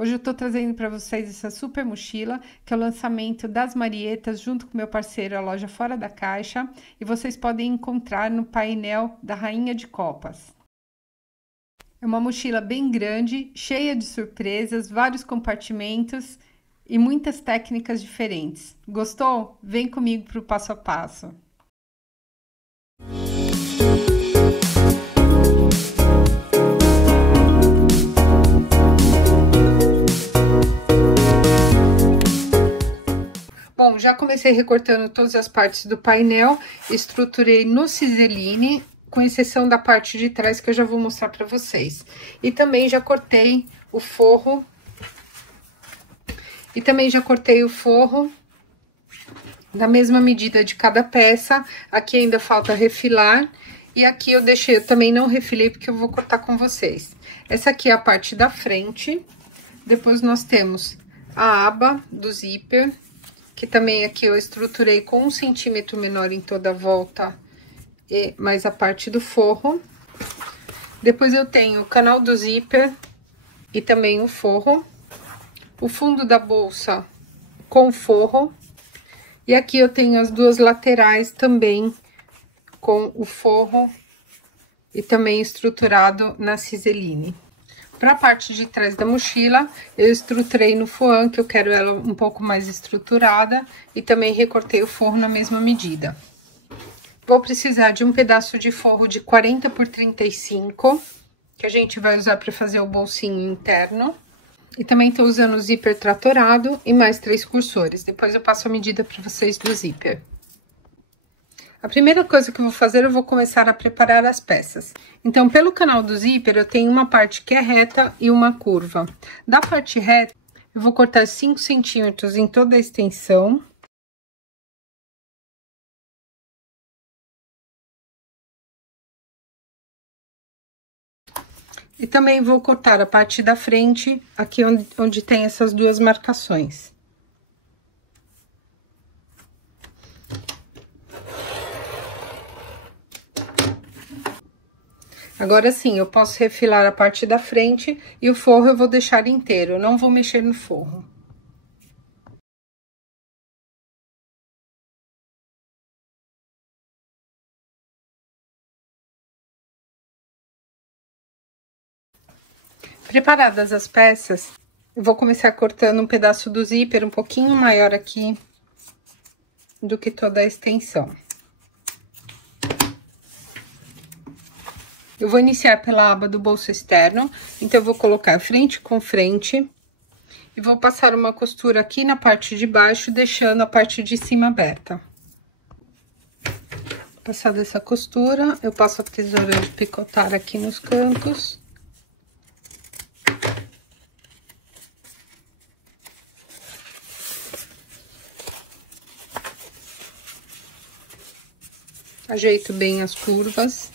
Hoje eu tô trazendo para vocês essa super mochila, que é o lançamento das Marietas, junto com meu parceiro, a loja Fora da Caixa, e vocês podem encontrar no painel da Rainha de Copas. É uma mochila bem grande, cheia de surpresas, vários compartimentos e muitas técnicas diferentes. Gostou? Vem comigo para o passo a passo. Bom, já comecei recortando todas as partes do painel, estruturei no ciseline, com exceção da parte de trás que eu já vou mostrar para vocês. E também já cortei o forro. Da mesma medida de cada peça. Aqui ainda falta refilar. E aqui eu também não refilei porque eu vou cortar com vocês. Essa aqui é a parte da frente. Depois nós temos a aba do zíper, que também aqui eu estruturei com 1 centímetro menor em toda a volta, e mais a parte do forro. Depois eu tenho o canal do zíper e também o forro. O fundo da bolsa com forro. E aqui eu tenho as duas laterais também com o forro e também estruturado na ciseline. Para a parte de trás da mochila, eu estruturei no foam, que eu quero ela um pouco mais estruturada, e também recortei o forro na mesma medida. Vou precisar de um pedaço de forro de 40 por 35, que a gente vai usar para fazer o bolsinho interno. E também estou usando o zíper tratorado e mais 3 cursores. Depois eu passo a medida para vocês do zíper. A primeira coisa que eu vou fazer, eu vou começar a preparar as peças. Então, pelo canal do zíper, eu tenho uma parte que é reta e uma curva. Da parte reta, eu vou cortar 5 centímetros em toda a extensão. E também vou cortar a parte da frente, aqui onde tem essas duas marcações. Agora sim, eu posso refilar a parte da frente e o forro eu vou deixar inteiro, eu não vou mexer no forro. Preparadas as peças, eu vou começar cortando um pedaço do zíper um pouquinho maior aqui do que toda a extensão. Eu vou iniciar pela aba do bolso externo, então eu vou colocar frente com frente e vou passar uma costura aqui na parte de baixo, deixando a parte de cima aberta. Passada essa costura, eu passo a tesoura de picotar aqui nos cantos. Ajeito bem as curvas.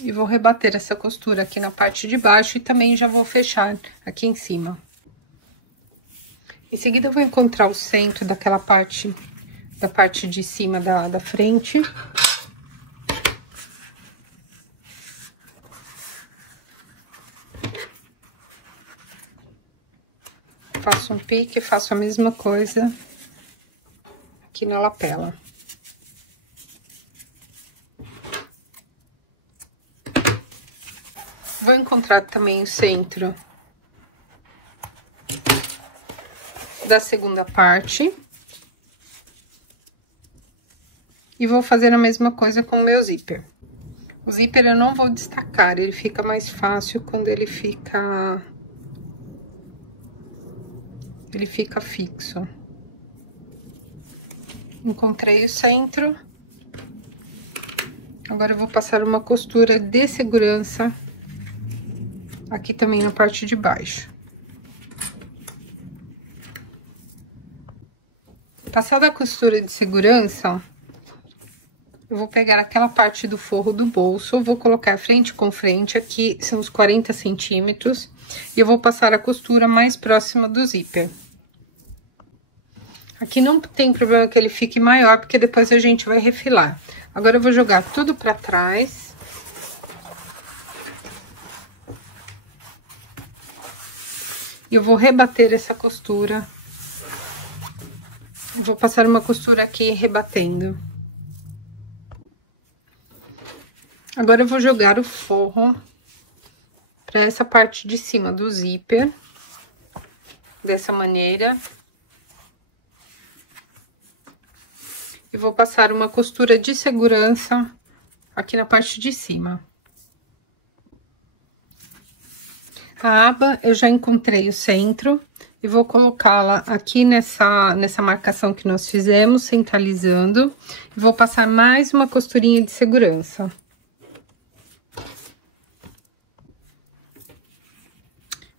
E vou rebater essa costura aqui na parte de baixo e também já vou fechar aqui em cima. Em seguida, eu vou encontrar o centro daquela parte, da parte de cima da frente. Faço um pique, faço a mesma coisa aqui na lapela. Vou encontrar também o centro da segunda parte. E vou fazer a mesma coisa com o meu zíper. O zíper eu não vou destacar, ele fica mais fácil quando ele fica fixo. Encontrei o centro. Agora eu vou passar uma costura de segurança aqui também na parte de baixo. Passada a costura de segurança, eu vou pegar aquela parte do forro do bolso, vou colocar frente com frente, aqui são os 40 centímetros, e eu vou passar a costura mais próxima do zíper. Aqui não tem problema que ele fique maior, porque depois a gente vai refilar. Agora eu vou jogar tudo pra trás. E eu vou rebater essa costura. Vou passar uma costura aqui rebatendo. Agora eu vou jogar o forro para essa parte de cima do zíper, dessa maneira. E vou passar uma costura de segurança aqui na parte de cima. A aba eu já encontrei o centro e vou colocá-la aqui nessa marcação que nós fizemos, centralizando. E vou passar mais uma costurinha de segurança.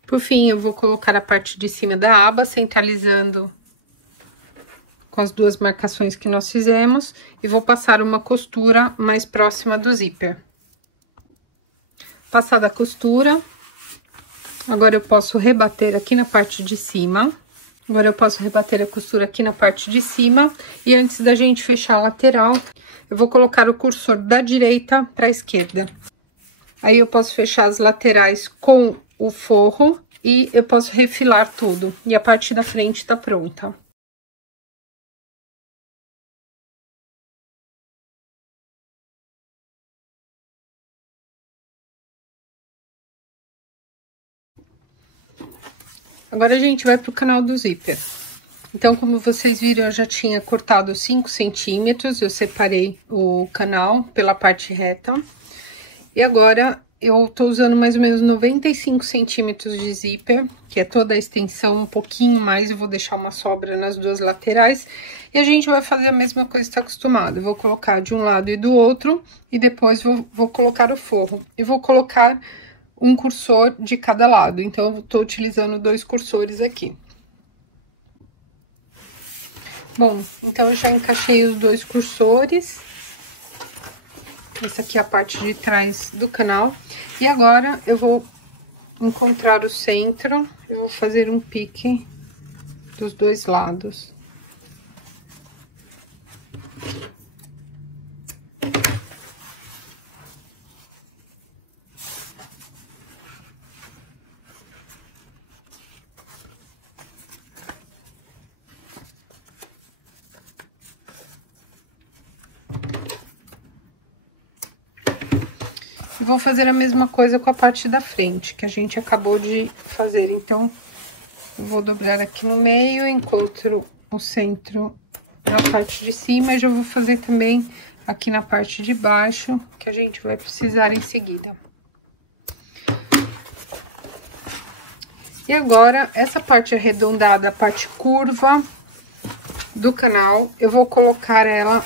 Por fim, eu vou colocar a parte de cima da aba, centralizando com as duas marcações que nós fizemos. E vou passar uma costura mais próxima do zíper. Passada a costura, agora eu posso rebater aqui na parte de cima. Agora eu posso rebater a costura aqui na parte de cima. E antes da gente fechar a lateral, eu vou colocar o cursor da direita para a esquerda. Aí eu posso fechar as laterais com o forro e eu posso refilar tudo. E a parte da frente tá pronta. Agora a gente vai pro canal do zíper. Então, como vocês viram, eu já tinha cortado 5 centímetros, eu separei o canal pela parte reta. E agora, eu tô usando mais ou menos 95 centímetros de zíper, que é toda a extensão, um pouquinho mais, eu vou deixar uma sobra nas duas laterais. E a gente vai fazer a mesma coisa que tá acostumado. Eu vou colocar de um lado e do outro, e depois vou colocar o forro. E vou colocar um cursor de cada lado, então eu tô utilizando 2 cursores aqui. Bom, então eu já encaixei os 2 cursores. Essa aqui é a parte de trás do canal. E agora eu vou encontrar o centro, eu vou fazer um pique dos 2 lados. Vou fazer a mesma coisa com a parte da frente, que a gente acabou de fazer. Então, eu vou dobrar aqui no meio, encontro o centro na parte de cima. E já vou fazer também aqui na parte de baixo, que a gente vai precisar em seguida. E agora, essa parte arredondada, a parte curva do canal, eu vou colocar ela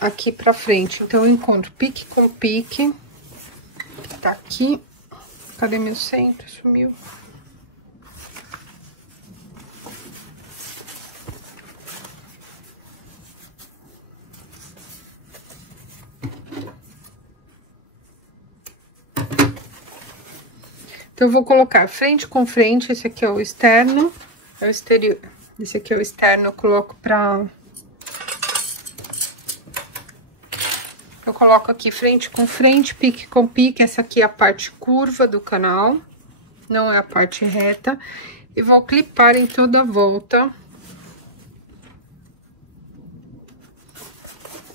aqui pra frente. Então, eu encontro pique com pique. Tá aqui. Cadê meu centro? Sumiu. Então, eu vou colocar frente com frente. Esse aqui é o externo, é o exterior. Esse aqui é o externo, eu coloco pra... Eu coloco aqui frente com frente, pique com pique. Essa aqui é a parte curva do canal, não é a parte reta. E vou clipar em toda a volta.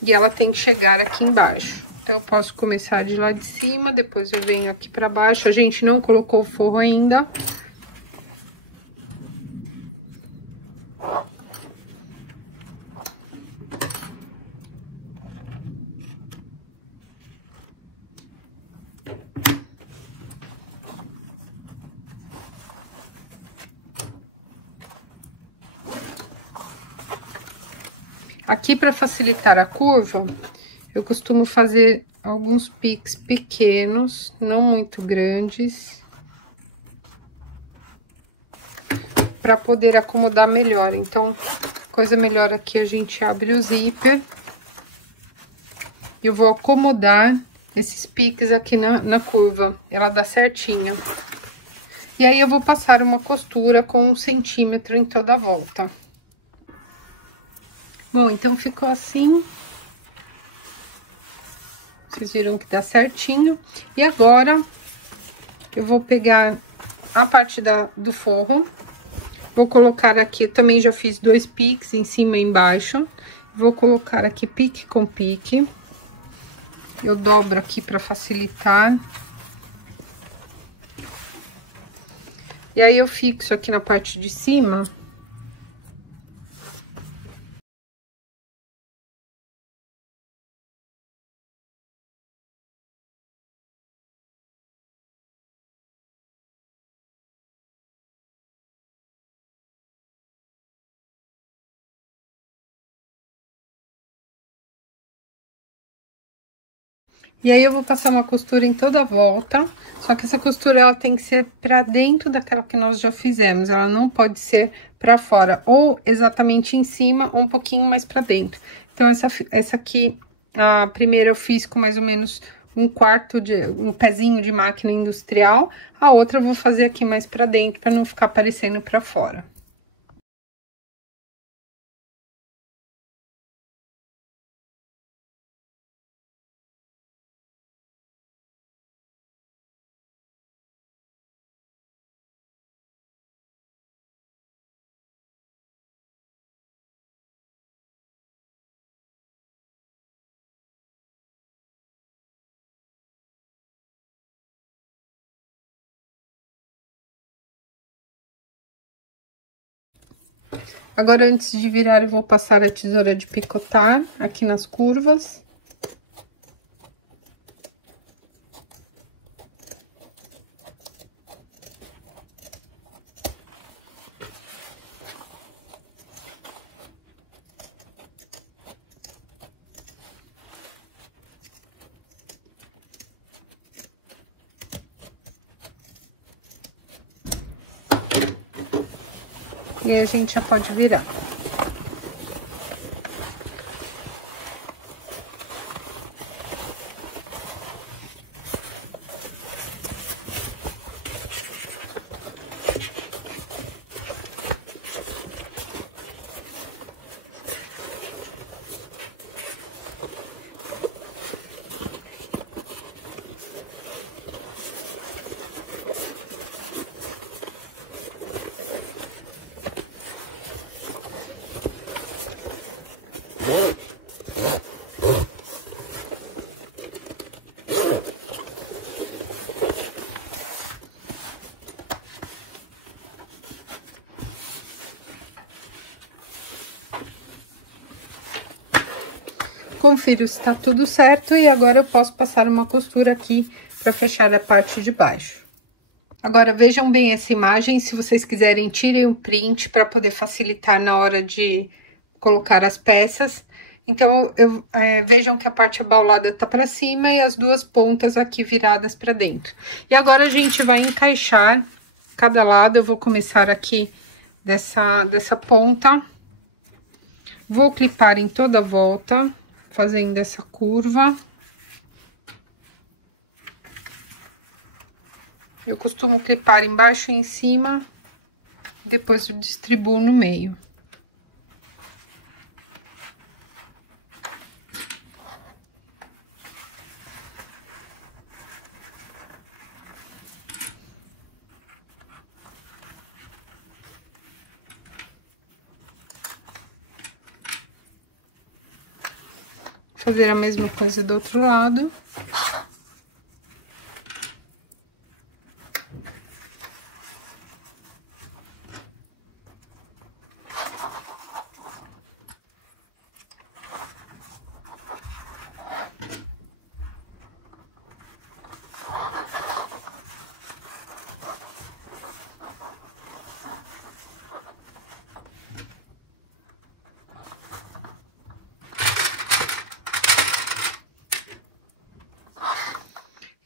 E ela tem que chegar aqui embaixo. Então, eu posso começar de lá de cima, depois eu venho aqui pra baixo. A gente não colocou o forro ainda. Aqui, para facilitar a curva, eu costumo fazer alguns piques pequenos, não muito grandes, para poder acomodar melhor. Então, coisa melhor aqui, a gente abre o zíper. E eu vou acomodar esses piques aqui na curva, ela dá certinho. E aí, eu vou passar uma costura com 1 centímetro em toda a volta. Bom, então ficou assim. Vocês viram que dá certinho. E agora, eu vou pegar a parte do forro. Vou colocar aqui, eu também já fiz 2 piques em cima e embaixo. Vou colocar aqui pique com pique. Eu dobro aqui para facilitar. E aí, eu fixo aqui na parte de cima. E aí, eu vou passar uma costura em toda a volta, só que essa costura, ela tem que ser pra dentro daquela que nós já fizemos, ela não pode ser pra fora, ou exatamente em cima, ou um pouquinho mais pra dentro. Então, essa aqui, a primeira eu fiz com mais ou menos um pezinho de máquina industrial, a outra eu vou fazer aqui mais pra dentro, pra não ficar aparecendo pra fora. Agora, antes de virar, eu vou passar a tesoura de picotar aqui nas curvas. E aí, a gente já pode virar. Confiro se tá tudo certo e agora eu posso passar uma costura aqui para fechar a parte de baixo. Agora, vejam bem essa imagem, se vocês quiserem, tirem um print para poder facilitar na hora de colocar as peças. Então, vejam que a parte abaulada tá para cima e as duas pontas aqui viradas para dentro. E agora, a gente vai encaixar cada lado. Eu vou começar aqui dessa ponta. Vou clipar em toda a volta, fazendo essa curva. Eu costumo clipar embaixo e em cima, depois eu distribuo no meio. Fazer a mesma coisa do outro lado.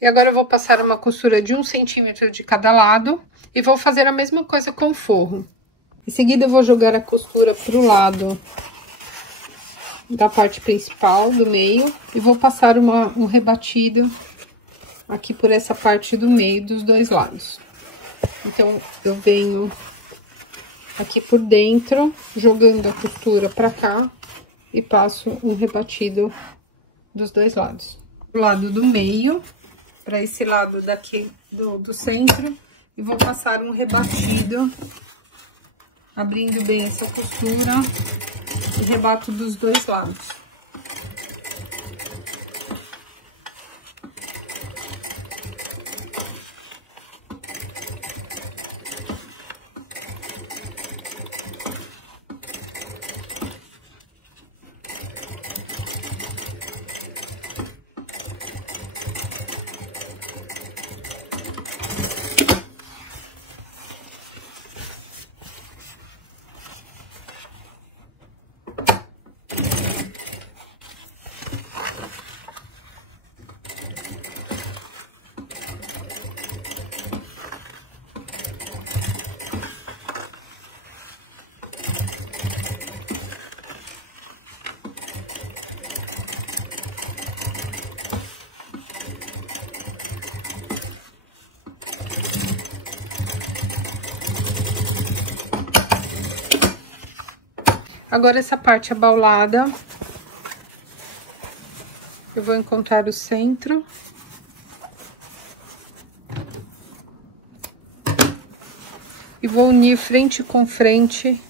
E agora, eu vou passar uma costura de 1 centímetro de cada lado e vou fazer a mesma coisa com o forro. Em seguida, eu vou jogar a costura pro lado da parte principal, do meio, e vou passar um rebatido aqui por essa parte do meio dos dois lados. Então, eu venho aqui por dentro, jogando a costura pra cá e passo um rebatido dos dois lados. Do lado do meio, para esse lado daqui do centro, E vou passar um rebatido, abrindo bem essa costura e rebato dos dois lados. Agora, essa parte abaulada, eu vou encontrar o centro. E vou unir frente com frente.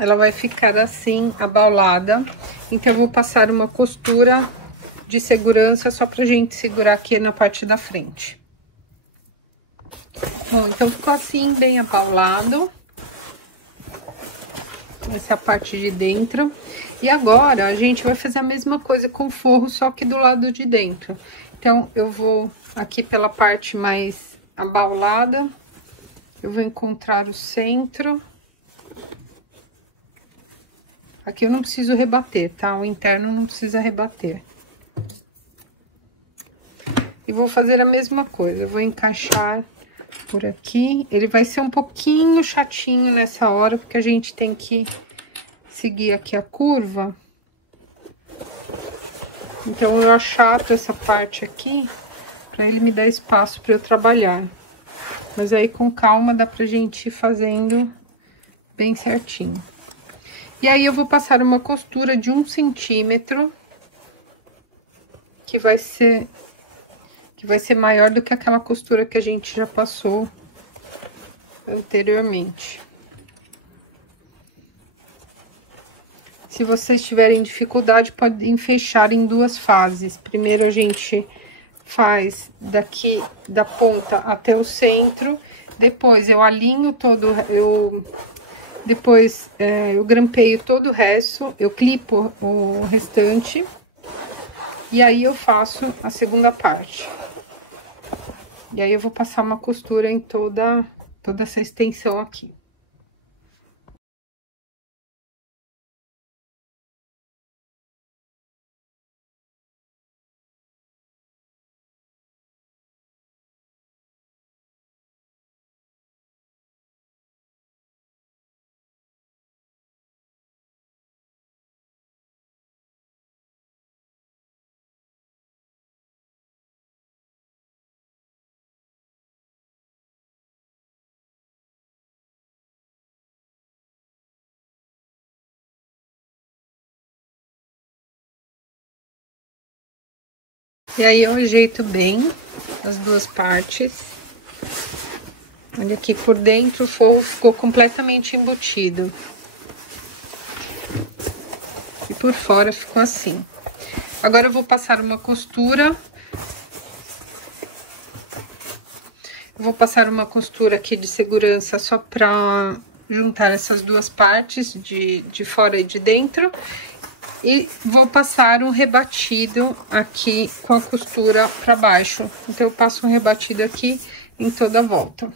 Ela vai ficar assim, abaulada. Então, eu vou passar uma costura de segurança só pra gente segurar aqui na parte da frente. Bom, então ficou assim, bem abaulado. Essa é a parte de dentro. E agora, a gente vai fazer a mesma coisa com o forro, só que do lado de dentro. Então, eu vou aqui pela parte mais abaulada. Eu vou encontrar o centro. Aqui eu não preciso rebater, tá? O interno não precisa rebater. E vou fazer a mesma coisa, eu vou encaixar por aqui. Ele vai ser um pouquinho chatinho nessa hora, porque a gente tem que seguir aqui a curva. Então, eu achato essa parte aqui, pra ele me dar espaço pra eu trabalhar. Mas aí, com calma, dá pra gente ir fazendo bem certinho. E aí, eu vou passar uma costura de 1 centímetro, que vai ser maior do que aquela costura que a gente já passou anteriormente. Se vocês tiverem dificuldade, podem fechar em 2 fases. Primeiro, a gente faz daqui da ponta até o centro, depois eu alinho todo, depois eu grampeio todo o resto, eu clipo o restante, e aí eu faço a segunda parte. E aí eu vou passar uma costura em toda essa extensão aqui. E aí eu ajeito bem as 2 partes. Olha aqui, por dentro o forro ficou completamente embutido. E por fora ficou assim. Agora eu vou passar uma costura. Eu vou passar uma costura aqui de segurança só pra juntar essas 2 partes, de fora e de dentro. E vou passar um rebatido aqui com a costura pra baixo. Então, eu passo um rebatido aqui em toda a volta.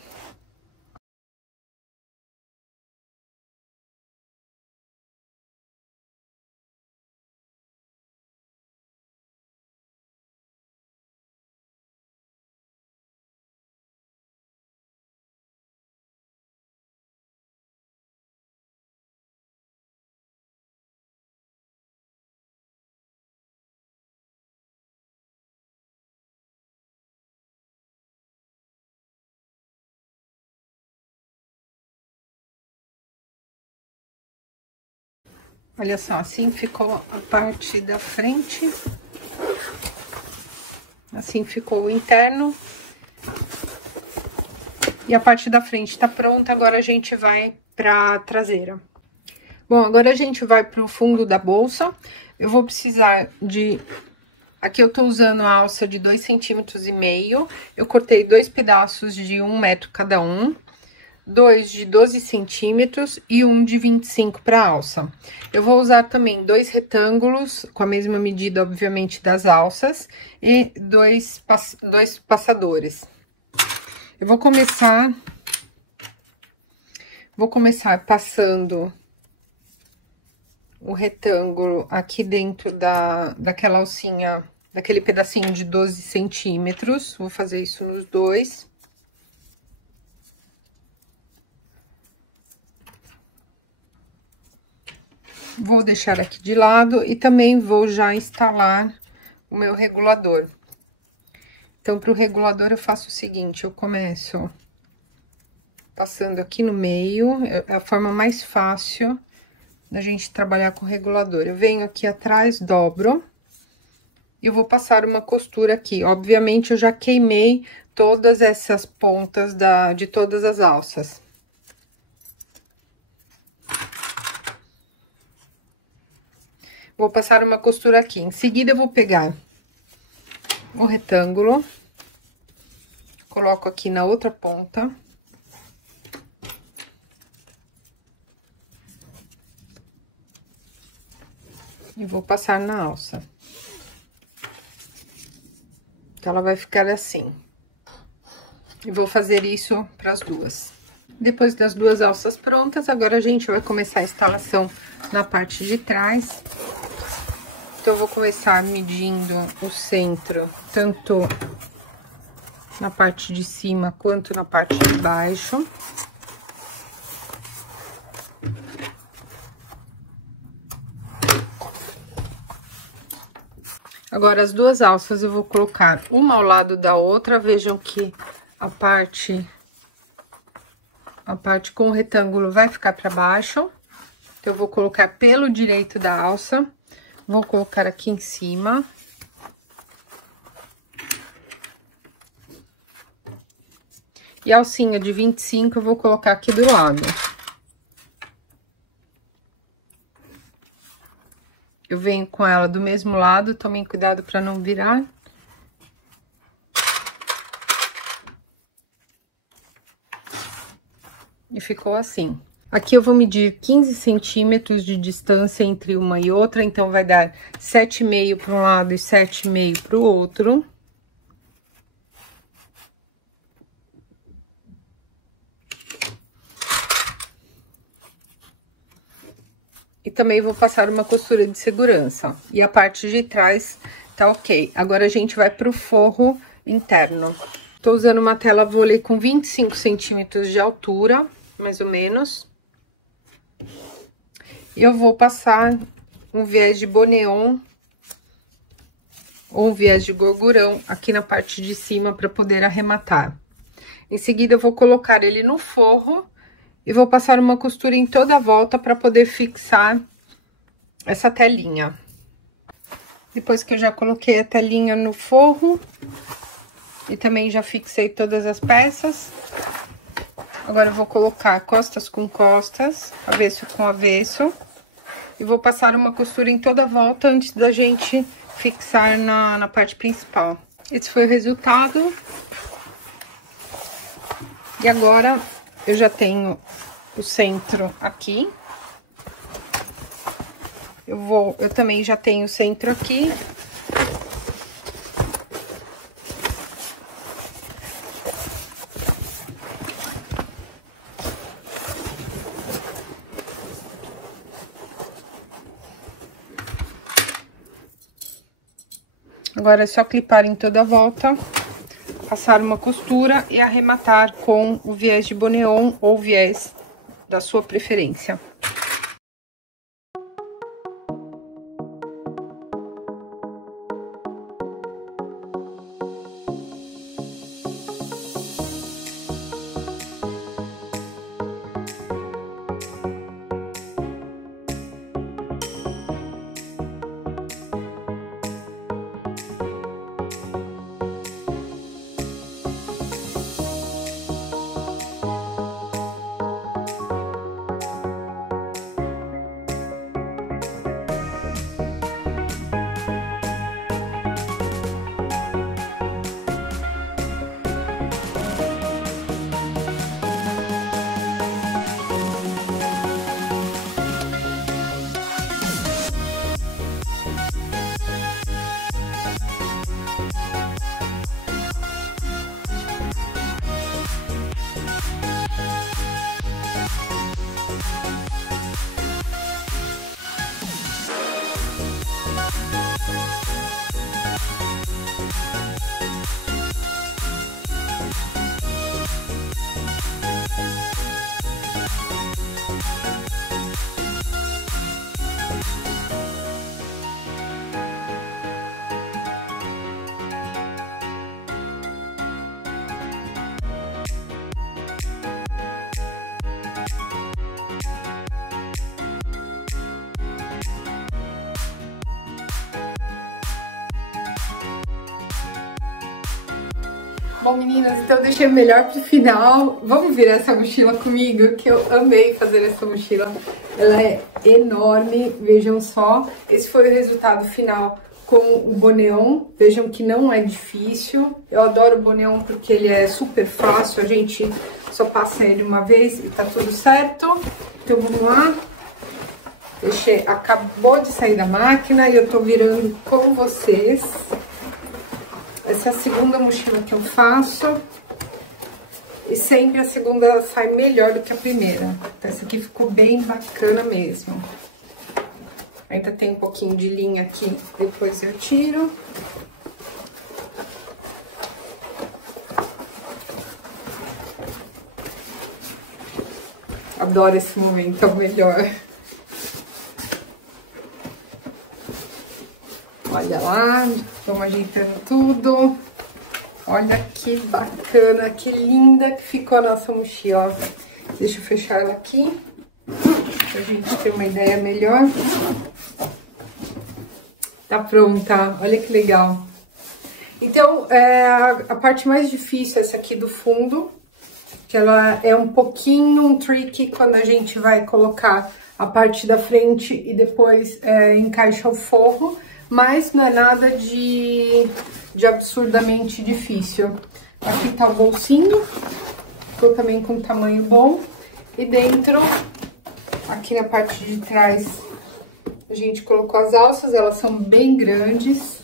Olha só, assim ficou a parte da frente. Assim ficou o interno. E a parte da frente tá pronta, agora a gente vai pra traseira. Bom, agora a gente vai pro fundo da bolsa. Eu vou precisar de... Aqui eu tô usando a alça de 2,5 cm. Eu cortei 2 pedaços de 1 metro cada um. 2 de 12 centímetros e 1 de 25 para alça. Eu vou usar também 2 retângulos, com a mesma medida, obviamente, das alças. E dois passadores. Eu vou começar passando o retângulo aqui dentro daquela alcinha, daquele pedacinho de 12 centímetros. Vou fazer isso nos dois. Vou deixar aqui de lado e também vou já instalar o meu regulador. Então, para o regulador, eu faço o seguinte, eu começo passando aqui no meio, é a forma mais fácil da gente trabalhar com o regulador. Eu venho aqui atrás, dobro, e eu vou passar uma costura aqui. Obviamente, eu já queimei todas essas pontas de todas as alças. Vou passar uma costura aqui. Em seguida, eu vou pegar o retângulo, coloco aqui na outra ponta. E vou passar na alça. Então, ela vai ficar assim. E vou fazer isso para as duas. Depois das duas alças prontas, agora a gente vai começar a instalação na parte de trás. Então, eu vou começar medindo o centro, tanto na parte de cima quanto na parte de baixo. Agora, as duas alças eu vou colocar uma ao lado da outra. Vejam que a parte com o retângulo vai ficar para baixo. Então, eu vou colocar pelo direito da alça. Vou colocar aqui em cima. E a alcinha de 25 eu vou colocar aqui do lado. Eu venho com ela do mesmo lado, tomem cuidado para não virar. E ficou assim. Aqui eu vou medir 15 centímetros de distância entre uma e outra, então vai dar 7,5 para um lado e 7,5 para o outro. E também vou passar uma costura de segurança. E a parte de trás tá ok. Agora, a gente vai pro forro interno. Tô usando uma tela vôlei com 25 centímetros de altura, mais ou menos. Eu vou passar um viés de boneon ou um viés de gorgurão aqui na parte de cima para poder arrematar. Em seguida, eu vou colocar ele no forro e vou passar uma costura em toda a volta para poder fixar essa telinha. Depois que eu já coloquei a telinha no forro e também já fixei todas as peças, agora eu vou colocar costas com costas, avesso com avesso, e vou passar uma costura em toda a volta antes da gente fixar na parte principal. Esse foi o resultado. E agora eu já tenho o centro aqui. Eu também já tenho o centro aqui. Agora é só clipar em toda a volta, passar uma costura e arrematar com o viés de boneon ou viés da sua preferência. Bom, meninas, então eu deixei o melhor pro final. Vamos virar essa mochila comigo, que eu amei fazer essa mochila. Ela é enorme, vejam só. Esse foi o resultado final com o boneon. Vejam que não é difícil. Eu adoro o boneon porque ele é super fácil. A gente só passa ele uma vez e tá tudo certo. Então vamos lá. Acabou de sair da máquina e eu tô virando com vocês. Essa é a segunda mochila que eu faço. E sempre a segunda sai melhor do que a primeira. Então, essa aqui ficou bem bacana mesmo. Ainda tem um pouquinho de linha aqui, depois eu tiro. Adoro esse momento, é o melhor. Olha lá, vamos ajeitando tudo. Olha que bacana, que linda que ficou a nossa mochila. Deixa eu fechar ela aqui, pra gente ter uma ideia melhor. Tá pronta, olha que legal. Então, a parte mais difícil é essa aqui do fundo, que ela é um pouquinho tricky quando a gente vai colocar a parte da frente e depois encaixa o forro, mas não é nada de absurdamente difícil. Aqui tá o bolsinho, ficou também com tamanho bom, e dentro, aqui na parte de trás, a gente colocou as alças, elas são bem grandes.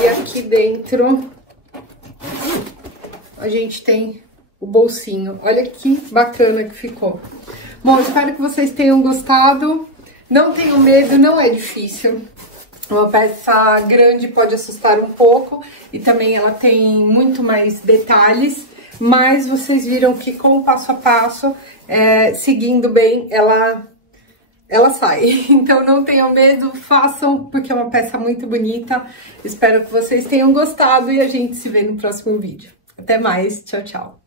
E aqui dentro a gente tem o bolsinho. Olha que bacana que ficou. Bom, espero que vocês tenham gostado. Não tenham medo, não é difícil. Uma peça grande pode assustar um pouco e também ela tem muito mais detalhes. Mas vocês viram que com o passo a passo, seguindo bem, ela sai. Então não tenham medo, façam, porque é uma peça muito bonita. Espero que vocês tenham gostado e a gente se vê no próximo vídeo. Até mais, tchau, tchau.